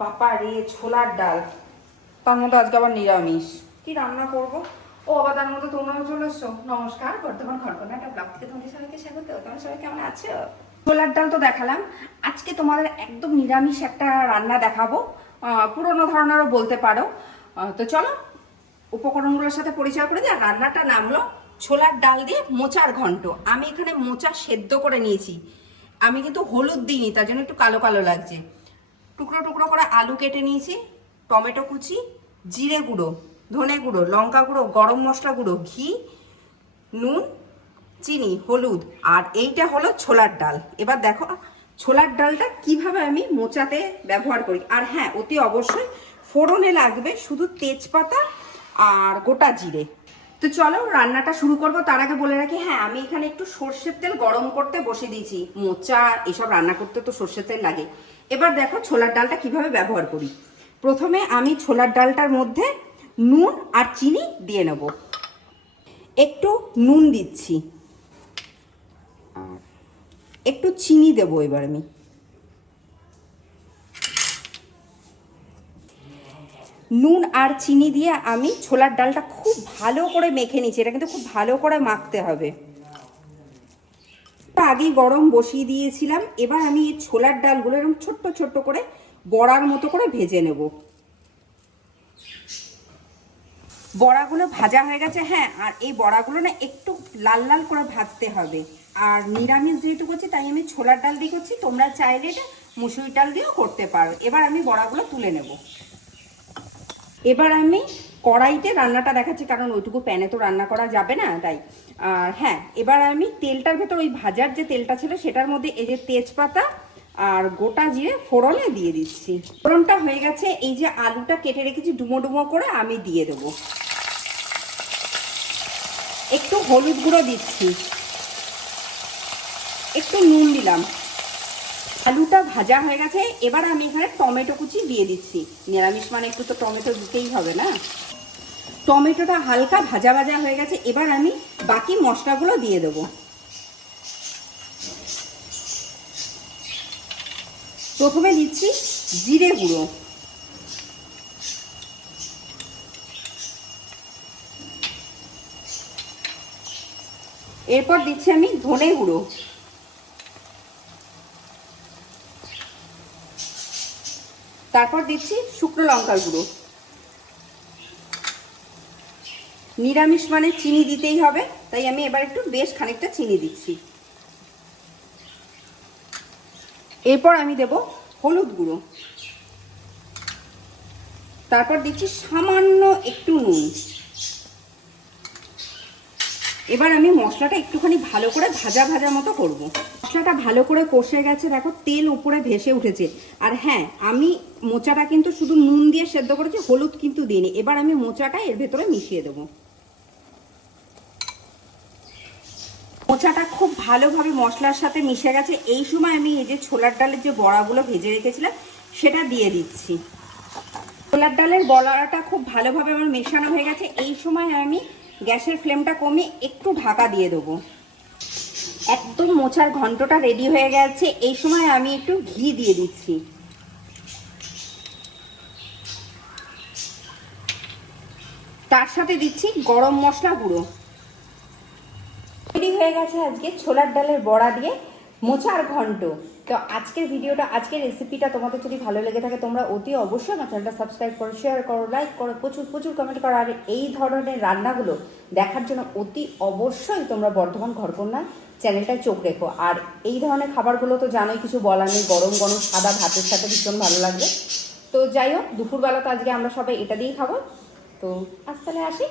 পাপা রে, ছোলার ডাল, তার মধ্যে আজকে আবার নিরামিষ। কি রান্না করব? ও আবার তার মধ্যে তোমরাও চলে এসছো। নমস্কার, বর্তমান ঘটনা একটা ব্লগ থেকে তোমাদের সবাইকে স্বাগত। তোমরা সবাই কেমন আছো? ছোলার ডাল তো দেখালাম, আজকে তোমাদের একদম নিরামিষ একটা রান্না দেখাবো, পুরোনো ধরনেরও বলতে পারো। তো চলো উপকরণগুলোর সাথে পরিচয় করে দিই। আর রান্নাটার নাম হলো ছোলার ডাল দিয়ে মোচার ঘন্ট। আমি এখানে মোচা সেদ্ধ করে নিয়েছি, আমি কিন্তু হলুদ দিইনি, তার জন্য একটু কালো কালো লাগছে। টুকরো টুকরো করে আলু কেটে নিয়েছি, টমেটো কুচি, জিরে গুঁড়ো, ধনে গুঁড়ো, লঙ্কা গুঁড়ো, গরম মশলা গুঁড়ো, ঘি, নুন, চিনি, হলুদ, আর এইটা হলো ছোলার ডাল। এবার দেখো ছোলার ডালটা কিভাবে আমি মোচাতে ব্যবহার করি। আর হ্যাঁ, অতি অবশ্যই ফোড়নে লাগবে শুধু তেজপাতা আর গোটা জিরে। তো চলো রান্নাটা শুরু করব। তার আগে বলে রাখি, হ্যাঁ আমি এখানে একটু সর্ষের তেল গরম করতে বসে দিয়েছি। মোচা এসব রান্না করতে তো সর্ষের তেল লাগে। এবার দেখো ছোলার ডালটা কিভাবে ব্যবহার করি। প্রথমে আমি ছোলার ডালটার মধ্যে নুন আর চিনি দিয়ে নেব। একটু নুন দিচ্ছি, একটু চিনি দেব। এবার আমি নুন আর চিনি দিয়ে আমি ছোলার ডালটা খুব ভালো করে মেখে নিচ্ছি। এটা কিন্তু খুব ভালো করে মাখতে হবে। আগেই গরম বসিয়ে দিয়েছিলাম। এবার আমি এই ছোলার ডালগুলো এরকম ছোট্ট ছোট্ট করে বড়ার মতো করে ভেজে নেব। বড়াগুলো ভাজা হয়ে গেছে। হ্যাঁ, আর এই বড়াগুলো না একটু লাল লাল করে ভাজতে হবে। আর নিরামিষ যেহেতু করছি তাই আমি ছোলার ডাল দিয়ে করছি, তোমরা চাইলে এটা মুসুরি ডাল দিয়েও করতে পারো। এবার আমি বড়াগুলো তুলে নেব। এবার আমি কড়াইতে রান্নাটা দেখাচ্ছি, কারণ ওইটুকু প্যানে তো রান্না করা যাবে না, তাই। আর হ্যাঁ, এবার আমি তেলটার ভেতর ওই ভাজার যে তেলটা ছিল সেটার মধ্যে এই যে তেজপাতা আর গোটা জিরে ফোড়নে দিয়ে দিচ্ছি। ফোড়নটা হয়ে গেছে, এই যে আলুটা কেটে রেখেছি ডুমো ডুমো করে আমি দিয়ে দেবো। একটু হলুদ গুঁড়ো দিচ্ছি, একটু নুন দিলাম। আলুটা ভাজা হয়ে গেছে। এবার আমি এখানে টমেটো কুচি দিয়ে দিচ্ছি। নিরামিষ মানে একটু তো টমেটো দিতেই হবে না। টমেটোটা হালকা ভাজা ভাজা হয়ে গেছে। এবার আমি বাকি মশলাগুলো দিয়ে দেবো। প্রথমে দিচ্ছি জিরে গুঁড়ো, এরপর দিচ্ছি আমি ধনে গুঁড়ো, তারপর দিচ্ছি শুকনো লঙ্কার গুঁড়ো। নিরামিষ মানে চিনি দিতেই হবে, তাই আমি এবার একটু বেশ খানিকটা চিনি দিচ্ছি। এরপর আমি দেব হলুদ গুঁড়ো, তারপর দিচ্ছি সামান্য একটু নুন। এবার আমি মশলাটা একটুখানি ভালো করে ভাজা ভাজা মতো করব। মশলাটা ভালো করে কষে গেছে, দেখো তেল উপরে ভেসে উঠেছে। আর হ্যাঁ, আমি মোচাটা কিন্তু শুধু নুন দিয়ে সেদ্ধ করেছি, হলুদ কিন্তু দিইনি। এবার আমি মোচাটা এর ভেতরে মিশিয়ে দেবো। মোচাটা খুব ভালোভাবে মশলার সাথে মিশে গেছে। এই সময় আমি এই যে ছোলার ডালের যে বড়াগুলো ভেজে রেখেছিলাম সেটা দিয়ে দিচ্ছি। ছোলার ডালের বড়াটা খুব ভালোভাবে আমার মেশানো হয়ে গেছে। এই সময় আমি গ্যাসের ফ্লেমটা কমিয়ে একটু ঢাকা দিয়ে দেবো। একদম মোচার ঘন্টটা রেডি হয়ে গেছে। এই সময় আমি একটু ঘি দিয়ে দিচ্ছি। তার সাথে দিচ্ছি গরম মশলা গুঁড়ো। রেডি হয়ে গেছে আজকে ছোলার ডালের বড়া দিয়ে মোচার ঘন্ট। তো আজকের ভিডিওটা, আজকের রেসিপিটা তোমাদের যদি ভালো লেগে থাকে তোমরা অতি অবশ্যই আমার চ্যানেলটা সাবস্ক্রাইব করো, শেয়ার করো, লাইক করো, প্রচুর প্রচুর কমেন্ট করো। আর এই ধরনের রান্নাগুলো দেখার জন্য অতি অবশ্যই তোমরা বর্ধমান ঘরকন্যা চ্যানেলটায় চোখ রেখো। আর এই ধরনের খাবারগুলো তো জানোই, কিছু বলার নেই। গরম গরম সাদা ভাতের সাথে ভীষণ ভালো লাগবে। তো যাই হোক, দুপুরবেলা তো আজকে আমরা সবাই এটা দিয়েই খাবো। তো আজ তাহলে আসি।